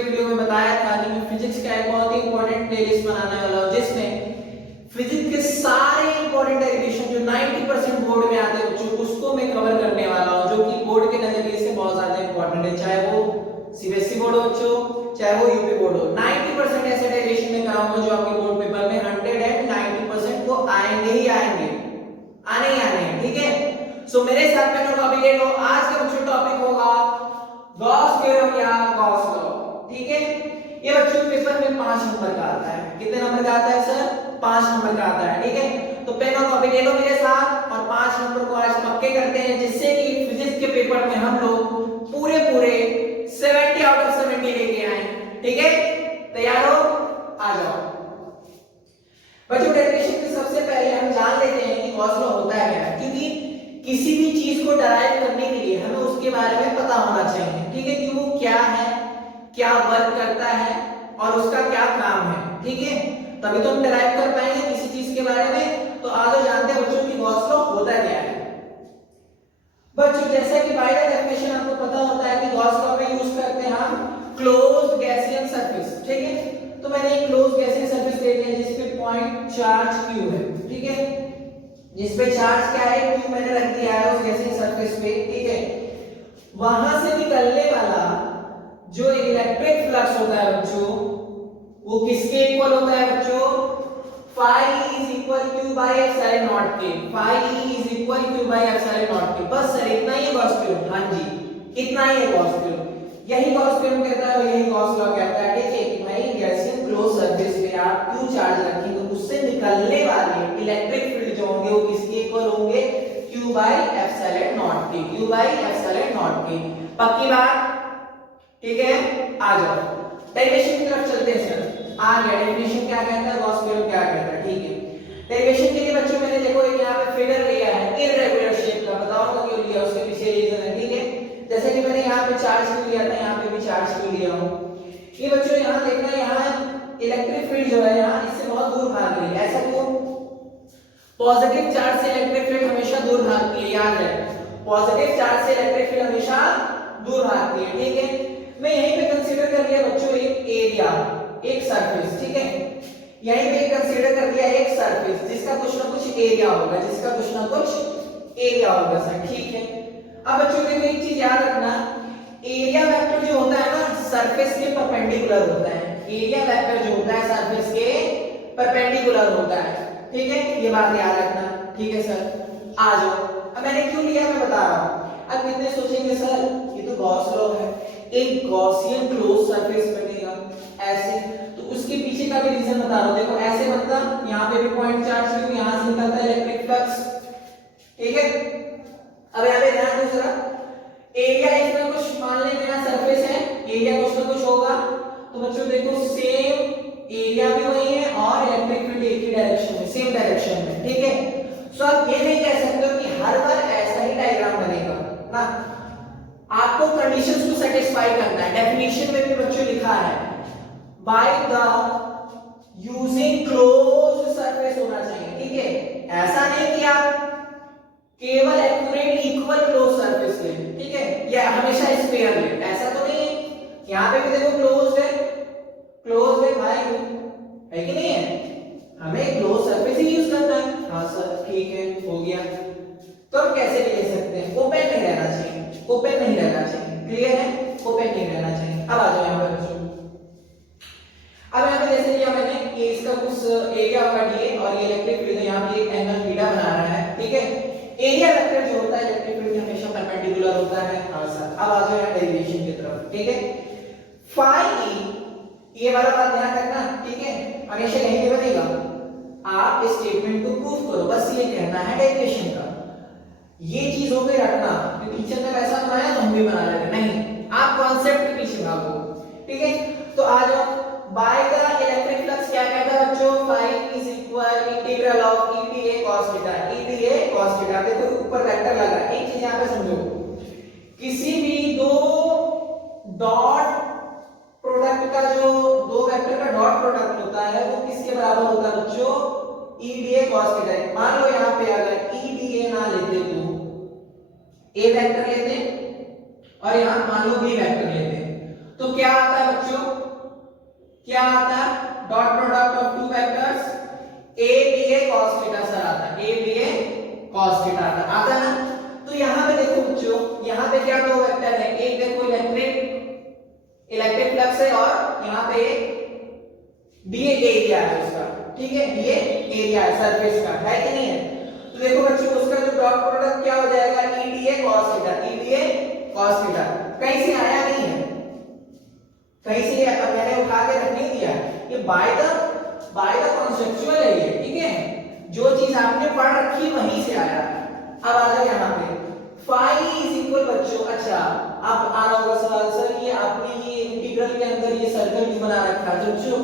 पिछले वीडियो में बताया था कि मैं फिजिक्स का एक बहुत ही इंपॉर्टेंट प्लेलिस्ट बनाने वाला हूं जिसमें फिजिक्स के सारे इंपॉर्टेंट डेरिवेशन जो 90% बोर्ड में आते हैं बच्चों उसको मैं कवर करने वाला हूं, जो कि बोर्ड के नजरिए से बहुत ज्यादा इंपॉर्टेंट है, चाहे वो सीबीएसई बोर्ड हो बच्चों, चाहे वो यूपी बोर्ड हो। 90% ऐसे डेरिवेशन में कराऊंगा जो आपके बोर्ड पेपर में 190% को आएंगे ही आएंगे, आने ही आने हैं, ठीक है। सो मेरे साथ में टॉपिक ले लो। आज का बच्चों टॉपिक होगा गॉस थ्योरम या गॉस लॉ, ठीक है। ये बच्चों पेपर में 5 नंबर का आता है। कितने नंबर का आता है सर? 5 नंबर का आता है, ठीक है। तो पेन और कॉपी ले लो मेरे साथ और 5 नंबर को आज पक्के करते हैं, जिससे कि फिजिक्स के पेपर में हम लोग पूरे 70 आउट ऑफ 70 लेके आए, ठीक है। तैयार हो? आ जाओ बच्चों। डेरिवेशन में सबसे पहले हम जान लेते हैं कि गॉस लॉ होता है क्या, क्योंकि किसी भी चीज को डराइव करने के लिए हमें उसके बारे में पता होना चाहिए, ठीक है, कि वो क्या है, क्या वर्क करता है और उसका क्या काम है, ठीक है। तभी तो हम डराइव कर पाएंगे किसी चीज के बारे में। तो आज जानते हैं बच्चों कि गॉस लॉ होता क्या है। बच्चों जैसा कि बाय द डेफिनेशन आपको पता होता है कि गॉस लॉ में यूज करते हैं हम क्लोज्ड गैसियन सरफेस, ठीक है। तो मैंने एक क्लोज्ड गैसियन सरफेस ले लिया जिस पे पॉइंट चार्ज q है, ठीक है। जिस पे चार्ज क्या है, q मैंने रख दिया है उस गैसियन सरफेस पे, ठीक है। वहां से निकलने वाला जो इलेक्ट्रिक फ्लक्स होता है बच्चों, वो किसके इक्वल होता है बच्चों? phi is equal q by epsilon naught k। phi is equal q by epsilon naught k। बस सर इतना ही है गॉस थ्योरम। हां जी, इतना ही है गॉस थ्योरम। यही गॉस थ्योरम कहता है और यही गॉस लॉ कहता है, ठीक है, कि भाई गैसियन क्लोज सरफेस पे आप q चार्ज रखेंगे तो उससे निकलने वाले इलेक्ट्रिक फील्ड जो होंगे वो किसके इक्वल होंगे? q by epsilon naught k। q by epsilon naught k। पक्की बात? ठीक है। आ जाओ डेरिवेशन की तरफ चलते हैं सर। आ गया डेरिवेशन क्या कहता है, गॉस थ्योरम क्या कहता है, ठीक है। डेरिवेशन के लिए बच्चों मैंने देखो एक यहाँ पे फिगर लिया है इररेगुलर शेप का, बताऊंगा क्यों लिया, उसके पीछे रीजन है, ठीक है। जैसे कि मैंने यहाँ पे चार्ज क्यों लिया था, यहाँ पे भी चार्ज क्यों लिया हूँ। ये बच्चों यहाँ देखना, यहाँ इलेक्ट्रिक फील्ड जो है यहाँ इससे बहुत दूर भाग रही है। ऐसा क्यों? पॉजिटिव चार्ज से इलेक्ट्रिक फील्ड हमेशा दूर भागती है, याद रहे। पॉजिटिव चार्ज से इलेक्ट्रिक फील्ड हमेशा दूर भागती है, ठीक है। मैं यहीं पे कंसीडर कर लिया बच्चों एक एरिया, एक सरफेस, ठीक है। यहीं पे कंसीडर कर लिया एक सरफेस जिसका कुछ ना कुछ एरिया होगा, जिसका कुछ ना कुछ एरिया होगा सर, ठीक है। अब बच्चों देखो एक चीज याद रखना, एरिया वेक्टर जो होता है ना सरफेस के परपेंडिकुलर होता है। एरिया वेक्टर जो होता है सरफेस के परपेंडिकुलर होता है, ठीक है। ये बात याद रखना, ठीक है सर। आ जाओ, अब मैंने क्यों लिया मैं बता रहा हूं। अब कितने सोचेंगे सर ये तो गॉस लॉ है, एक गॉसियन क्लोज सरफेस बनेगा ऐसे, तो उसके पीछे का भी रीजन बता रहा हूं। देखो ऐसे बनता, यहां पे भी पॉइंट चार्ज क्यों, यहां से निकलता है इलेक्ट्रिक फ्लक्स, ठीक है। अब यहां पे ध्यान दो जरा, एरिया इसमें कुछ मान लें यहां सरफेस है, एरिया कुछ ना कुछ होगा। तो बच्चों देखो सेम एरिया भी वही है और इलेक्ट्रिक फील्ड एक ही डायरेक्शन में, सेम डायरेक्शन में, ठीक है। सो आप ये नहीं कह सकते हो कि हर बार ऐसा ही डायग्राम बनेगा ना, आपको कंडीशंस को सेटिस्फाई करना है। डेफिनेशन में भी बच्चों लिखा है by the using closed surface होना चाहिए, ठीक है। ऐसा नहीं कि आप केवल एक्यूरेट इक्वल क्लोज सरफेस ले, ठीक है, या हमेशा स्फीयर ले, ऐसा तो नहीं है। यहां पे भी देखो क्लोज्ड है, क्लोज्ड है भाई, है कि नहीं है। हमें क्लोज सरफेस ही यूज करना है। हां सर ठीक है, हो गया। तो हम कैसे भी ले सकते हैं, ओपन नहीं रहना चाहिए, ओपन नहीं रहना चाहिए, क्लियर है, ओपन नहीं रहना चाहिए। अब आ जाओ यहां पे बच्चों, अब यहां पे जैसे लिया मैंने ये इसका कुछ एरिया होगा डी और ये इलेक्ट्रिक फील्ड यहां पे एक एंगल थीटा बना रहा है, ठीक है। एरिया वेक्टर जो होता है इलेक्ट्रिक फील्ड हमेशा परपेंडिकुलर होता है। हां सर, अब आ जाओ यहां डेरिवेशन की तरफ, ठीक है। फाई ये वाला बात ध्यान रखना, ठीक है, हमेशा यहीं पे बनेगा। आप इस स्टेटमेंट को प्रूव करो, बस ये कहना है डेरिवेशन का। ये चीज हो गई रखना, कि टीचर ने वैसा बनाया तो हम भी बना लेंगे, नहीं, आप कॉन्सेप्ट के पीछे भागो, ठीक है। तो आ जाओ, बाय द इलेक्ट्रिक फ्लक्स क्या कहता है बच्चों, phi is equal integral of EdA cos theta. EdA cos theta, देखो ऊपर वेक्टर लगा है। एक चीज यहां पे समझो, किसी भी दो डॉट प्रोडक्ट का जो दो वेक्टर का डॉट प्रोडक्ट होता है वो किसके बराबर होता है बच्चों, EdA cos थीटा। मान लो यहां पे अगर EdA ना लेते तो A वेक्टर लेते और यहां मान लो B वेक्टर लेते, तो क्या आता है बच्चों, क्या आता है? Dot product of two vectors a b a cos theta sir आता है, a b a cos theta आता है ना। तो यहाँ पे देखो बच्चों, यहाँ पे क्या दो वेक्टर है, एक देखो इलेक्ट्रिक फ्लक्स है और यहाँ पे b एरिया है उसका, ठीक है, b एरिया है सरफेस का, है कि नहीं है? तो देखो बच्चों उसका जो डॉट प्रोडक्ट क्या हो जाएगा, EDA cos theta, EDA cos theta. कहीं से आया नहीं है, कहीं से मैंने उठा के रख नहीं दिया, ये बाय द कॉन्सेप्चुअल है ये, ठीक है, जो चीज आपने पढ़ रखी वहीं से आया है। अब आ जाओ यहाँ पे फाई इज इक्वल बच्चों, अच्छा अब आ रहा होगा सवाल, सर ये आपने ये इंटीग्रल के अंदर ये सर्कल क्यों बना रखा है? बच्चों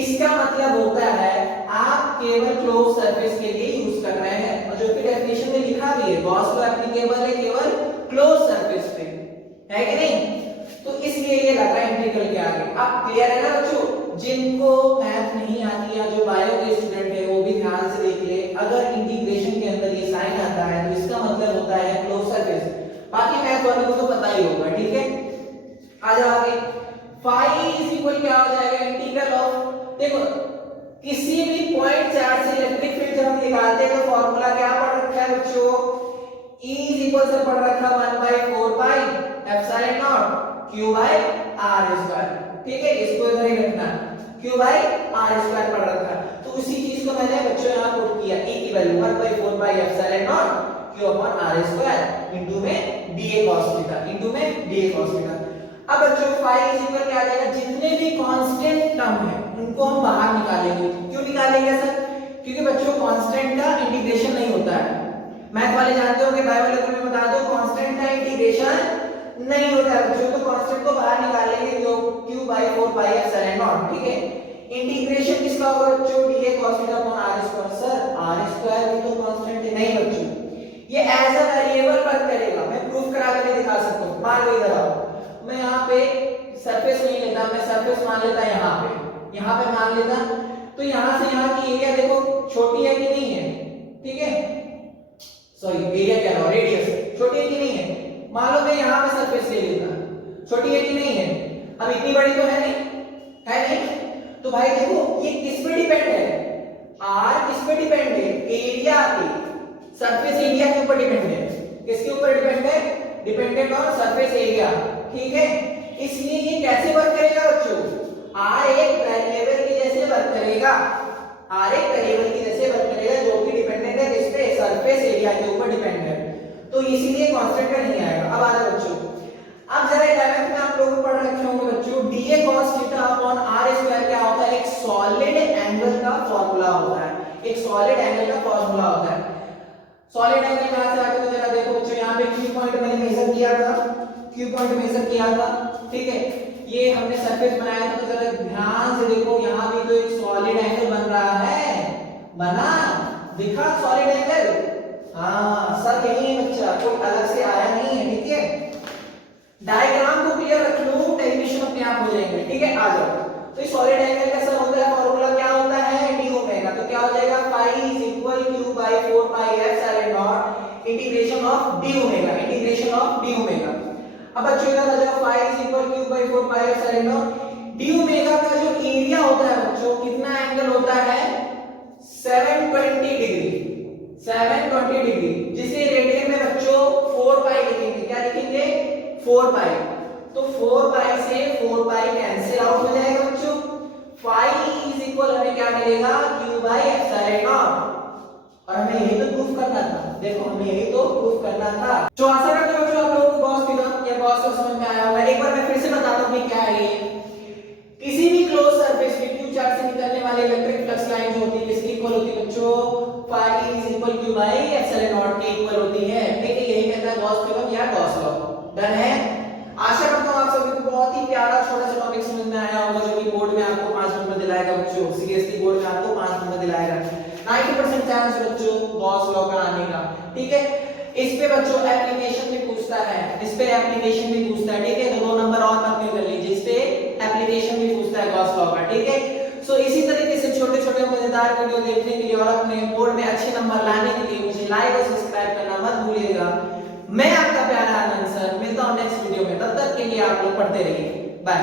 इसका मतलब होता है आप केवल क्लोज सरफेस के लिए यूज कर रहे हैं, और जो कि डेफिनेशन में लिखा भी है गॉस लॉ एप्लीकेबल है केवल क्लोज सरफेस पे, है कि नहीं? तो इसलिए ये लगा इंटीग्रल के आगे। अब क्लियर है ना बच्चों? जिनको मैथ नहीं आती या जो बायो के स्टूडेंट है वो भी ध्यान से देख ले, अगर इंटीग्रेशन के अंदर ये साइन आता है तो इसका मतलब होता है क्लोज सरफेस। बाकी मैथ वालों को तो पता ही होगा, ठीक है। आ जाओ आगे, फाई इज इक्वल क्या हो जाएगा, इंटीग्रल ऑफ, देखो किसी भी पॉइंट चार्ज से इलेक्ट्रिक फील्ड जब हम निकालते हैं तो फॉर्मूला क्या पढ़ रखा है बच्चों, E इज इक्वल से पढ़ रखा 1/4 पाई epsilon not q by r square, ठीक है, इसको इधर ही रखना, q by r स्क्वायर पढ़ रखा है। तो उसी चीज को मैंने बच्चों यहां पुट किया, E की value 1/4 pi epsilon not q upon r square into में dA cos थीटा, इनटू में dA cos थीटा। अब बच्चों फाई इज इक्वल क्या आ जाएगा, जितने भी कांस्टेंट टर्म है उनको हम बाहर निकालेंगे। क्यों निकालेंगे सर? क्योंकि बच्चों कांस्टेंट का इंटीग्रेशन नहीं होता है, मैथ वाले जानते होंगे, बायोलॉजी में बता दो कांस्टेंट का इंटीग्रेशन नहीं होता है बच्चों, तो कांस्टेंट को बाहर निकालेंगे जो q/4 पाई एप्सिलॉन नॉट, ठीक है। इंटीग्रेशन किसका होगा बच्चों, dA cos theta upon r square. Sir r square भी तो कांस्टेंट है, नहीं बच्चों, ये एज अ वेरिएबल वर्क करेगा, मैं प्रूफ करा के दिखा सकता हूं। मान लो इधर आओ, मैं यहाँ पे सरफेस नहीं लेता, मैं सरफेस मान लेता यहाँ पे मान लेता, तो यहाँ से यहाँ की एरिया देखो छोटी है कि नहीं है, ठीक है, सॉरी एरिया क्या है, रेडियस छोटी है कि नहीं है। मान लो मैं यहाँ पे सरफेस ले लेता, छोटी है कि नहीं है, अब इतनी बड़ी तो है नहीं, तो भाई देखो ये किस पे डिपेंड है, r किस पे डिपेंड है, एरिया पे, सरफेस एरिया के ऊपर डिपेंड है, किसके ऊपर डिपेंड है, डिपेंडेंट ऑन सरफेस एरिया, ठीक है। इसलिए ये कैसे वर्क करेगा बच्चों, r एक वेरिएबल की जैसे वर्क करेगा, r एक वेरिएबल की जैसे वर्क करेगा जो कि डिपेंडेंट है किस पे, सरफेस एरिया के ऊपर डिपेंड है, तो इसीलिए कांस्टेंट का नहीं आएगा। अब आ जाओ बच्चों, अब जरा 11th में आप लोग पढ़ रखे होंगे बच्चों, dA cos theta upon r square क्या होता है, एक सॉलिड एंगल का फार्मूला होता है, एक सॉलिड एंगल का फार्मूला होता है। सॉलिड एंगल कहां से आते, तो जरा देखो बच्चों, यहाँ पे Q पॉइंट मैंने मेजर किया था, Q पॉइंट मेजर किया था, ठीक है, ये हमने सरफेस बनाया था, तो जरा ध्यान से देखो यहाँ भी तो एक सॉलिड एंगल बन रहा है, बना दिखा सॉलिड एंगल, हाँ सब यही है बच्चा, कोई अलग से आया नहीं है, ठीक है। डायग्राम को क्लियर रख लो, डेरिवेशन अपने आप हो जाएंगे, ठीक है। आ जाओ, तो इस सॉलिड एंगल का सर होता है, फार्मूला क्या होता है, d ओमेगा, तो क्या हो जाएगा, phi is equal q/4 pi epsilon not integration of d omega, integration of d omega. अब बच्चों इधर आ जाओ, phi is equal q/4 pi epsilon not, d omega का जो एरिया होता है बच्चों, कितना एंगल होता है, 720 डिग्री, 720 डिग्री, जिसे रेडियन में बच्चों 4 पाई लिखेंगे, क्या लिखेंगे, 4 पाई, तो 4 पाई से 4 पाई कैंसिल आउट हो जाएगा बच्चों, फाई इज इक्वल हमें क्या मिलेगा, q/एप्सिलॉन नॉट, और हमें यही तो प्रूफ करना था, देखो हमें यही तो प्रूफ करना था। तो आशा करते हैं बच्चों आप लोगों को गॉस थ्योरम या गॉस लॉ समझ में आया होगा। एक बार मैं फिर से बताता हूं कि क्या है ये, किसी भी क्लोज सरफेस पे q चार्ज से निकलने वाले इलेक्ट्रिक फ्लक्स लाइन जो होती है किसकी इक्वल होती है बच्चों, फाई इज इक्वल q/एप्सिलॉन नॉट के इक्वल होती है, ठीक है, यही कहता है गॉस थ्योरम या गॉस लॉ। डन है। आशा करता हूं आप सभी को बहुत ही प्यारा छोटा सा टॉपिक समझ में आया होगा, जो कि बोर्ड में आपको 5 नंबर दिलाएगा बच्चों, सीरियसली बोर्ड में आपको 5 नंबर दिलाएगा, 90% चांस बच्चों गॉस लॉ का आने का, ठीक है। इस पे बच्चों एप्लीकेशन भी पूछता है, इस पे एप्लीकेशन भी पूछता है, ठीक है, तो 2 नंबर और मत कर लीजिए, इस पे एप्लीकेशन भी पूछता है गॉस लॉ का, ठीक है। सो इसी तरीके से छोटे छोटे मजेदार वीडियो देखने के लिए और अपने बोर्ड में अच्छे नंबर लाने के लिए मुझे लाइक और सब्सक्राइब करना मत भूलिएगा। मैं आपका प्यारा आनंद सर, मिलता हूं नेक्स्ट वीडियो में, तब तक के लिए आप लोग पढ़ते रहिए, बाय।